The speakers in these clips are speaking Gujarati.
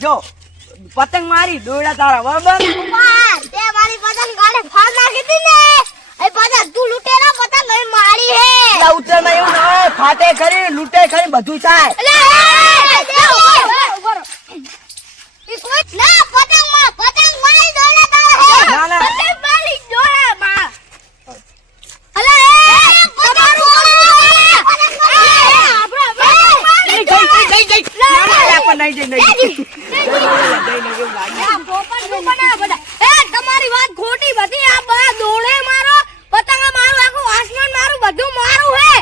જો પતંગ મારી દોડા તારા બરાબર તે મારી પતંગ ગાડે ફાડ નાખી હતી ને એ પતંગ તું લૂટેલા પતંગ એ મારી હે એટલે ઉતરમાં એવું ના હોય ફાટે ખરી લૂટે ખરી બધું થાય ના પતંગ મારી દોડા તારા હે ના ના પતંગ મારી દોડા માં તમારી વાત ખોટી બધી આ બા દોડે મારો પતંગ મારું આખું આસમાન મારું બધું મારું હે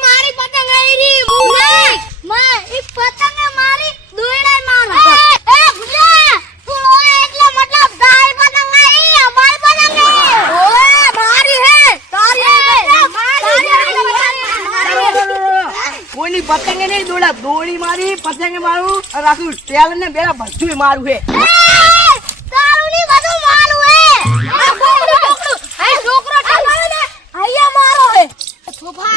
મારી પતંગ આઈરી ઈ પતંગ મારી દોડે મારો તું ઓય એટલે મતલબ તારી પતંગ આઈ અમારી પતંગ ઓય મારી હે કોઈની પતંગે નહીં દોડા દોડી મારી પતંગે મારું રાખું તેલ ને બેરા બધું મારું હે તારુની બધું મારું હે આ છોકરો ઠકાવે ને આયા મારો હે છોફા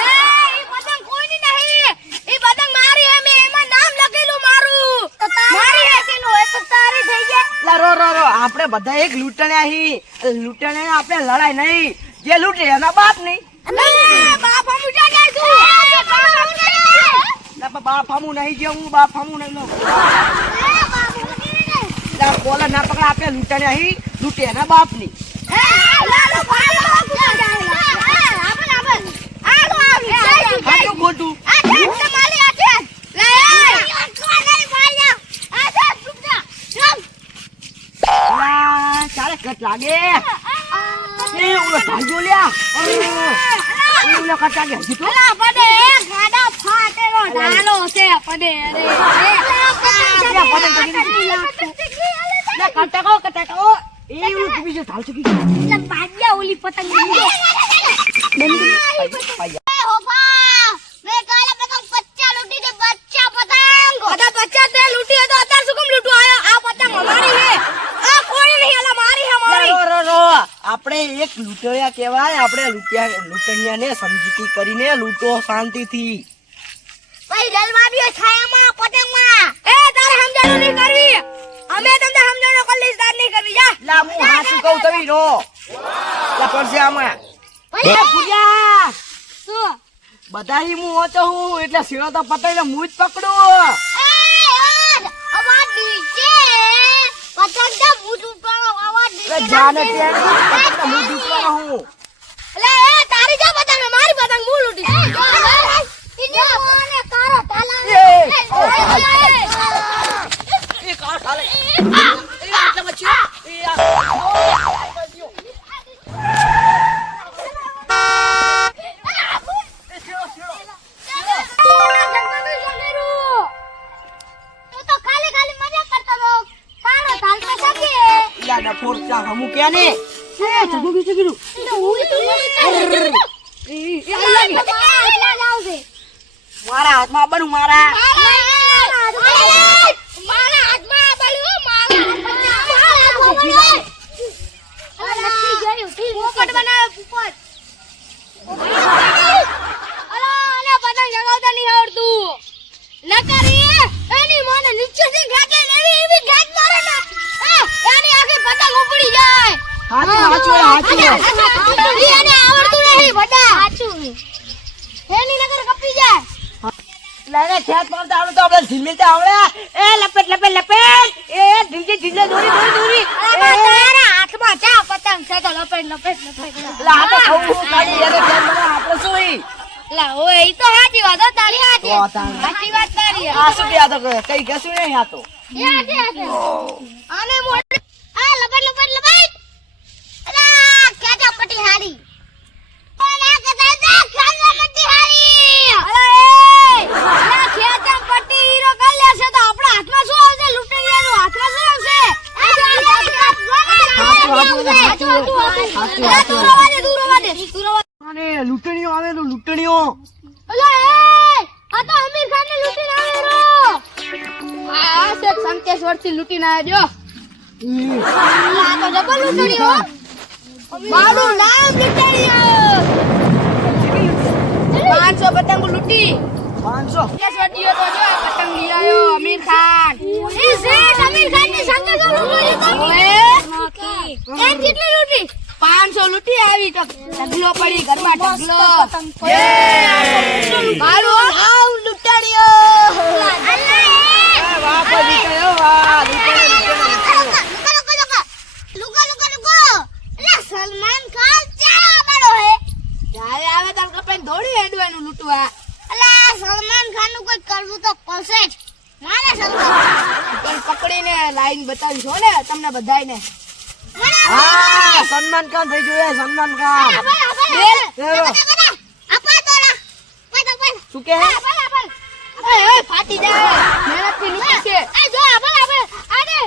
એ પતંગ કોઈની નહીં ઈ પતંગ મારી હે મે એમાં નામ લખેલું મારું મારી હે તેનો એ તો તારી થઈ ગયા લા રો આપણે બધા એક લૂંટણ્યા હી લૂંટણે આપણે લડાઈ નહીં જે લૂંટે એના બાપ નહીં બાપ હમુ જાગે છું બાપ હમુ નહીં જે હું બાપ હમુ નહીં કોલર ના પકડા આપણે લૂંટણ્યા હી લૂંટે એના બાપ ની ખોટું ચાલે કટ લાગે ઓલો ઢાલજો લ્યા ઓલો કટ લાગે હજી તો પડે ગાડા ફાટેલો ઢાલો છે પડે કટાકો એ ઓલું ટીવી છે ઢાલ ચકી એટલે પાડ્યા ઓલી પતંગ આપણે એક લૂંટણિયા કહેવાય આપણે લૂંટણિયા ને સમજૂતી કરીને લૂંટો શાંતિથી ભાઈ જલવાડીઓ છાયામાં પતંગમાં એ તારે સમજાણો નહીં કરવી અમે તમને સમજાણો કલીસ તાર નહીં કરવી જા લા હું હાચું કહું તવી રો લા પડશે આમાં ભાઈ પૂજા શું બધાય હું હોતો હું એટલે સીડો તો પતાઈને હું જ પકડું અવાજ નીચે પતંગ કા મૂઠું પાડો અવાજ નીચે જાને ત્યાં હું દુખવાનો હું લે એ તારી જા પતંગ મારી પતંગ હું લૂટી ઇન્ડિયા કોને કારો તાલા એ કાર ખાલે એ એટલે બચ્યો હમુ ક્યાં ને મારા હાથમાં બનું મારા કઈ કશું નહીં આ તો લૂંટણીઓ આવે તો લૂંટણીઓ સંકેશ્વર થી લૂટીને આવ્યો આ તો જબર લૂંટણી હો મારું નામ લૂંટાણીયો 500 પતંગ લૂંટી 500 કેસવટીઓ તો જો આ પતંગ લઈ આયો અમીર ખાન એ શેઠ અમીર ખાન ની સંગે જો લૂંટો તો એ કેટલી લૂંટી 500 લૂંટી આવી તો ઢગલો પડી ઘરમાં ઢગલો મારું નામ લૂંટાણીયો વાહ ભાઈ કયો વાહ સલમાન ખાન ચાલો બડો હે જ્યારે આવે તાર કપેન દોડી હેડવાનું લૂંટવા અલા સલમાન ખાન નું કોઈ કરવું તો પડશે જ મારે સલમાન પણ પકડીને લાઈન બતાવી છો ને તમને બધાયને હા સલમાન ખાન ભાઈ જોયા સલમાન ખાન શું કે ફાટી જાય મહેનત થી લૂંટી છે એ જો આને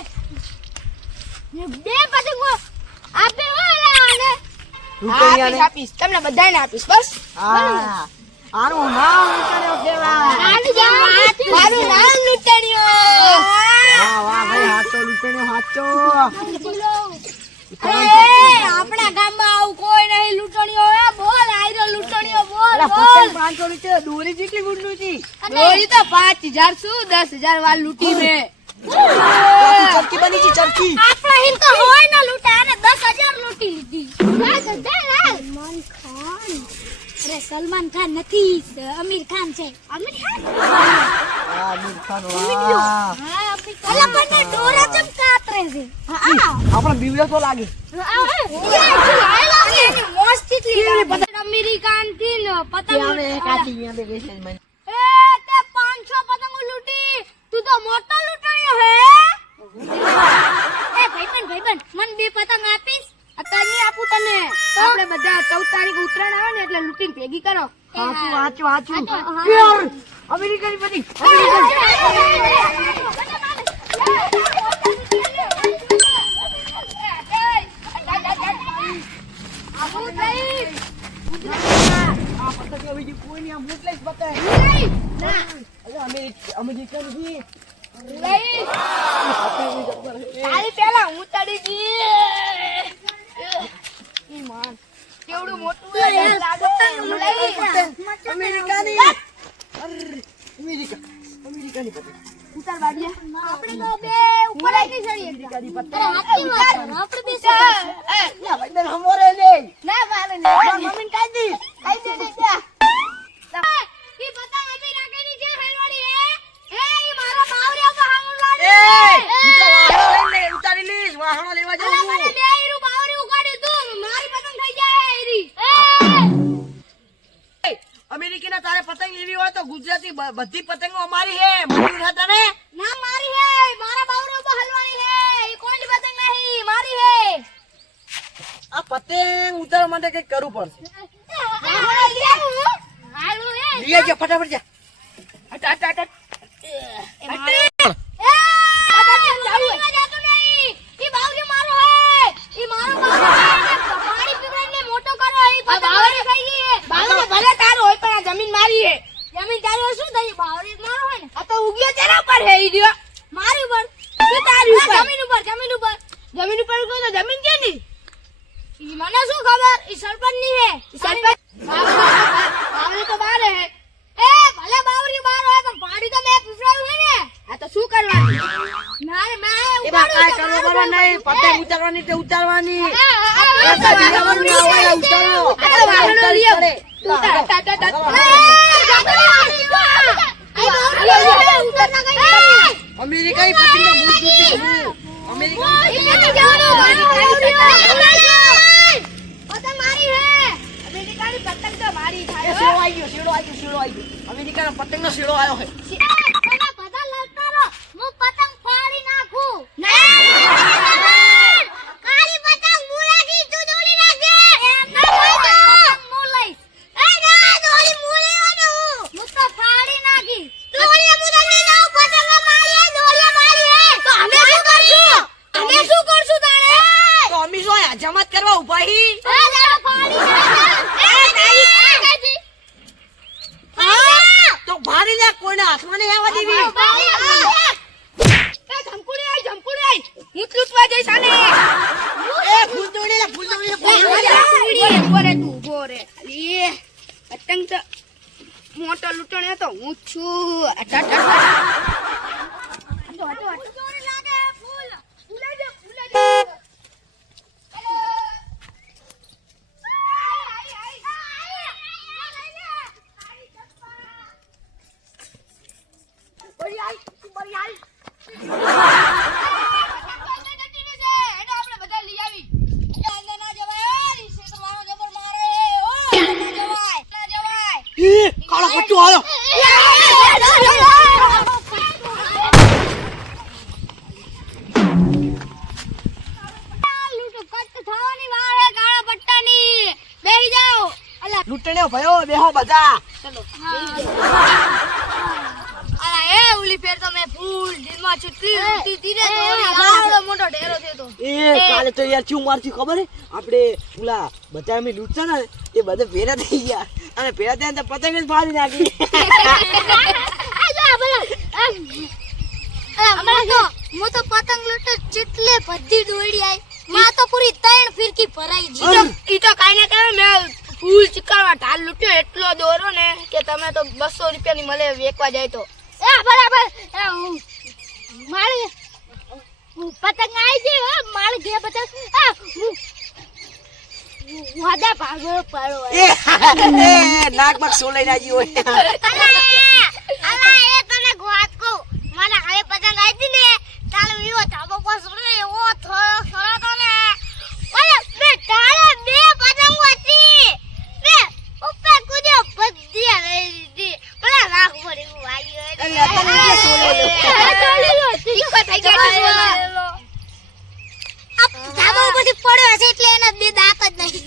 બે પતંગો આપે ઓલા લૂંટણીયાને આપીશ તમને બધાયને આપીશ બસ હા આનું નામ લૂંટણીયો કહેવાય મારું નામ લૂંટાણીયો વાહ વાહ ભાઈ હાચો લૂંટણીયો હાચો આપણા ગામમાં આવું કોઈ નહીં લૂંટણીયો હે બોલ આયરો લૂંટણીયો બોલ અલા બોલ પતંગ 500 રૂપિયા દોરી જેટલી ગુંડું હતી દોરી તો 5000 શું 10000 વાર લૂંટી મે ચરકી બની છે ચરકી આપણા હિમ તો હોય ને લૂંટા અને 10000 લૂંટી લીધી સલમાન ખાન અરે સલમાન ખાન નથી અમીર ખાન છે અમીર ખાન વાહ અમીર ખાન વાહ અલા મને ડોરા ચમકાતરે છે આપણે બીવડે તો લાગે અમેરિકાન થી પતંગ આવે કાચી અહીંયા બે છે મને એ તે 500 પતંગો લૂંટી તું તો મોટો લૂંટાયો હે એ ભાઈબંધ મને બે પતંગ આપીશ અત્યારે નહીં આપું તને આપણે બધા 14 તારીખ ઉત્તરાયણ આવે ને એટલે લૂંટીને ભેગી કરો હાચું યાર અમેરિકાની બધી આ પતંગ બીજી કોઈ નહીં આ મોટલે જ પતંગ અમેરિકાની તારી પેલા હું તડી ગઈ કેવડું મોટું અમેરિકાની અમેરિકાની પતંગ ઉતાર બાડિયા આપણે તો બે ઉપર આવી જઈએ અમેરિકાની પતંગ આપણે બે લા ભાઈ હમોરે લે ના મારે મમ્મી કાઈ દી ઈ પતંગ અમી રાખેની છે હેલવાડી હે ઈ મારા બાવરિયા તો હાંગું લાગે ઉતારી લીશ વાહણો લેવા અલા જાઉં મને બે હીરું બાવરી ઉગાડ્યું તું મારી પતંગ થઈ જાય હેરી અમેરિકાના તારે પતંગ લેવી હોય તો ગુજરાતી બધી પતંગો અમારી હે મંજૂર છે તને ના મારી હે મારા બાવરી ઉપર હલવાની હે ઈ કોઈની પતંગ નહીં મારી હે આ પતંગ ઉતારવા માટે કઈક કરવું પડશે લઈ જા ફટાફટ જા હટ જમીન મારી હે જમીન તારી શું થઈ બાવરી મારો હોય ને આ તો ઉગ્યો તેના પર હે ઈડિયો મારી ઉપર શું તારી ઉપર જમીન ઉપર તો જમીન કેની ઈ મને શું ખબર ઈ સરપંચ ની હે સરપંચ બાવરી તો બાર હે એ ભલે બાવરી બાર હોય પણ પાડી તો મેં પૂછાયું હે ને આ તો શું કરવાનું મારે મેં એ બા કાઈ કરવું નહીં પતંગ ઉતારવાની તે ઉતારવાની અમેરિકાની પતંગ અમેરિકાનો પતંગ નો શેડો આવ્યો છે જમત કરવા ઉભા હી તો ભારી લે કોઈને હાથમાં નહીં આવવા દેવી જમકુડી આઈ હું લૂંટવા જઈશ આને એ ફૂલદોડી મોટો લૂંટણ તો હું જ છું. કાળો પટ્ટો આવ્યો. લૂંટણ્યો ભયો બેહો બધા. એ કાલે તો યાર શું મારથી ખબર હે આપણે પેલા બધા અમે લૂંટતા ને તે બધા ભેરા થઈ ગયા અને ભેરા થયા ને તો પતંગ જ ફાડી નાખી. હું તો પતંગ લૂંટે જેટલે બધી દોડી આવી માં તો પૂરી 3 ફિરકી ભરાઈ ગઈ. ઈ તો કાઈ ના કહે મેં ફૂલ ચિકાવા ઢાલ લૂટ્યો એટલો દોરો ને કે તમે તો 200 રૂપિયાની મળે વેકવા જાય તો. બરાબર મારી પતંગ આવી ગઈ હો મારી ઘે પતંગ વાદા ભાગો પાડો નાકમાં સોલાઈ નાજી હોય. અલા એ તને વાત કો મને હવે પતંગ આવી ને તાલે વિવો ધાબો પર સોડે એવો થોડો તો ને ઓય બે તાલે બે પતંગ હતી બે ઉપર કુદ્યો બધી રહી દીધી મને રાખ પડી વાગ્યો તીખો થઈ ગયો આ ધાબો ઉપરથી પડ્યો હશે એટલે એના બે દાંત જ નહીં.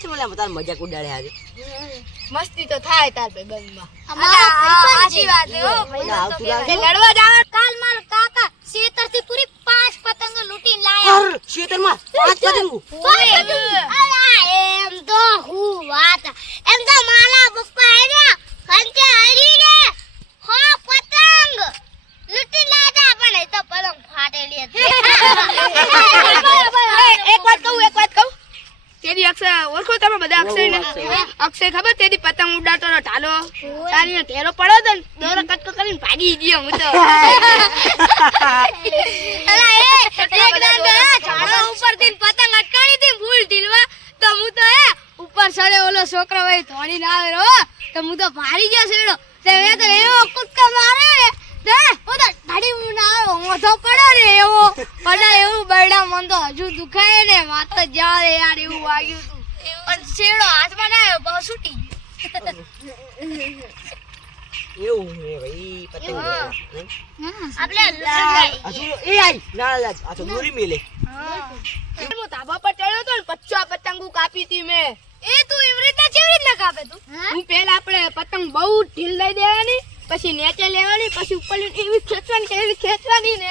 ચમલા મતાર મજાક ઉડાડે આજે. મસ્તી તો થાય તાર ભાઈબંધમાં. સાચી વાત છે હો ભાઈ. લડવા જાવ કાલ માર કાકા શેતરથી પૂરી 5 પતંગ લૂટીને લાયા. શેતરમાં 5 પતંગો. અલા એમ તો હું વાત એમ તો મારા પપ્પા આયા કંકે હરીને હો પતંગ લૂટી લાયા પણ એ તો પતંગ ફાટેલી હતી. એક વાત કહું તેદી અક્ષય ઓળખો તમે બધા અક્ષય ને અક્ષય ખબર તેદી પતંગ ઉડાડતો હતો ઢાલો તારીનો ઢેરો પડ્યો તો ને દોરો કટકો કરીને ભાગી ગયો હું તો. અલા એ એક દાંત ઝાડો ઉપરથી પતંગ અટકાણી હતી ફૂલ ઢીલવા તો હું તો ઉપર સડે ઓલો છોકરો હોય ધોણી ના આવે રો તો હું તો ભારી ગયો છેડો તે મેં તો એવો કુદકા મારે ને હું તો ધાડી ના આવ્યો મોઢો પડ્યો ને એવો પડા એવું બરડા મન તો હજુ દુખાય ને વાત તો જાવે યાર એવું વાગ્યું તું પણ છેડો હાથમાં ના આવ્યો બહુ છૂટી એવું હે ભાઈ પતંગ આપણે એ આઈ ના લાજ આ તો દોરી મેલે. હું ધાબા પર ચડ્યો તો ને 50 પતંગો કાપી હતી મેં. એ તું એવી રીતે કેવી રીતે કાપે તું? હું પહેલા આપણે પતંગ બહુ ઢીલ દઈ દેવાની પછી નીચે લેવાની પછી ઉપર એવી ખેંચવાની ને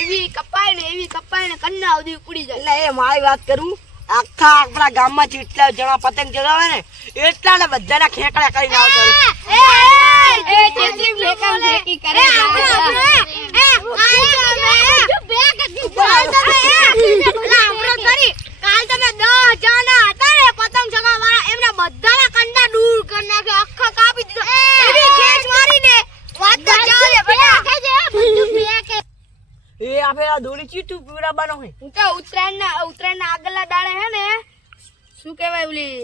એવી કપાય ને કન્ના સુધી ઉડી જાય. એટલે એ મારી વાત કરું આખા આપણા ગામમાં જેટલા જણા પતંગ ચગાવે ને એટલા ને બધાના ખેકડા કરીને આવતા એ ચેતરી ફેંકા ફેંકી કરે કાલ તમે 10 જણા હતા ને પતંગ ચગાવવાળા એમના બધાના કંડા દૂર કરી નાખ્યા આખા કાપી દીધા એવી ખેંચ મારીને વાત તો ચાલે બેટા એ આપે આ દોરી ચીટું પીવડાવવાનો હોય. હું તો ઉત્તરાયણના આગલા દાડે હે ને શું કહેવાય ઓલી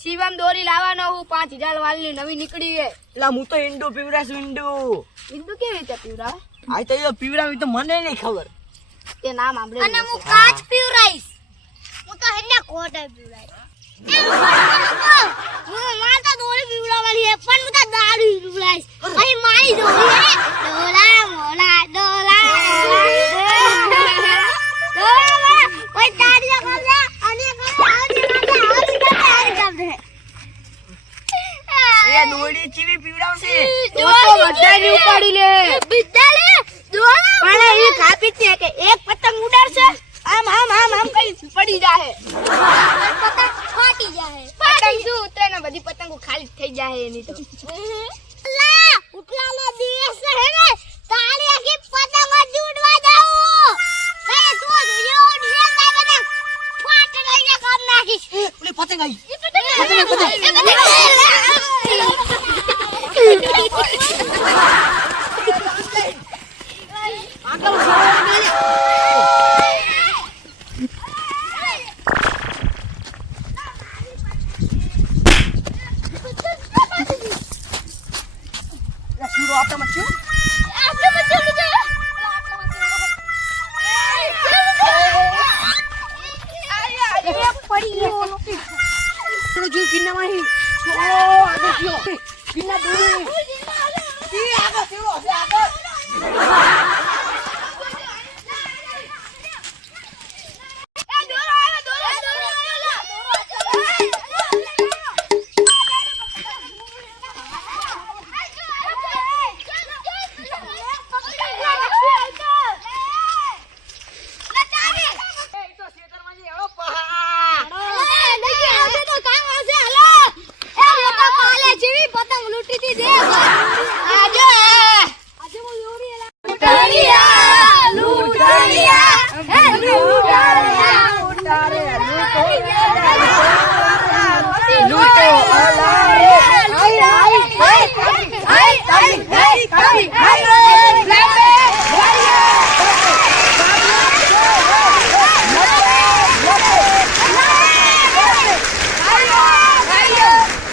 શિવમ દોરી લાવવાનો હું 5000 વાળની નવી નીકળી ગઈ એટલે હું તો ઈંડુ પીવડાશ ઈંડુ. બિંદુ કેવી રીતે પીવડાવે? આ તો એ પીવડાવી તો મને નહીં ખબર. તે નામ સાંભળે અને હું કાચ પીવરાઈશ હું તો હેને કોટે પીવરાઈશ હું માતા દોરી પીવડાવવાની હે પણ હું તો દારૂ પીવરાઈશ અહીં મારી દોરી હે ડોલા મોલા ડોલા કોઈ તારીયા કરે અને એ દોરી ચીવી પીવડાવશે તો બધાની ઉપાડી લે બિદ્દા લે દોરા પણ એ કાપી છે કે એક પતંગ ઉડાડશે આમ કઈ પડી જાહે પતંગ ફાટી જાહે પતંગ શું ઉતરે ને બધી પતંગો ખાલી થઈ જાહે એની તો લા ઉઠલાના દિવસ હે ને તાળી આખી પતંગ ઉડવા જાવ કઈ તું જોયો ડિઝાઇન કાઈ પતંગ ફાટ લઈને કામ નાખીશ ઓલી પતંગ આવી. શીરો આપણામાં છે જો કિન્નામાં આગળ ગયો કિન્ના દૂર આગળ શીરો આગળ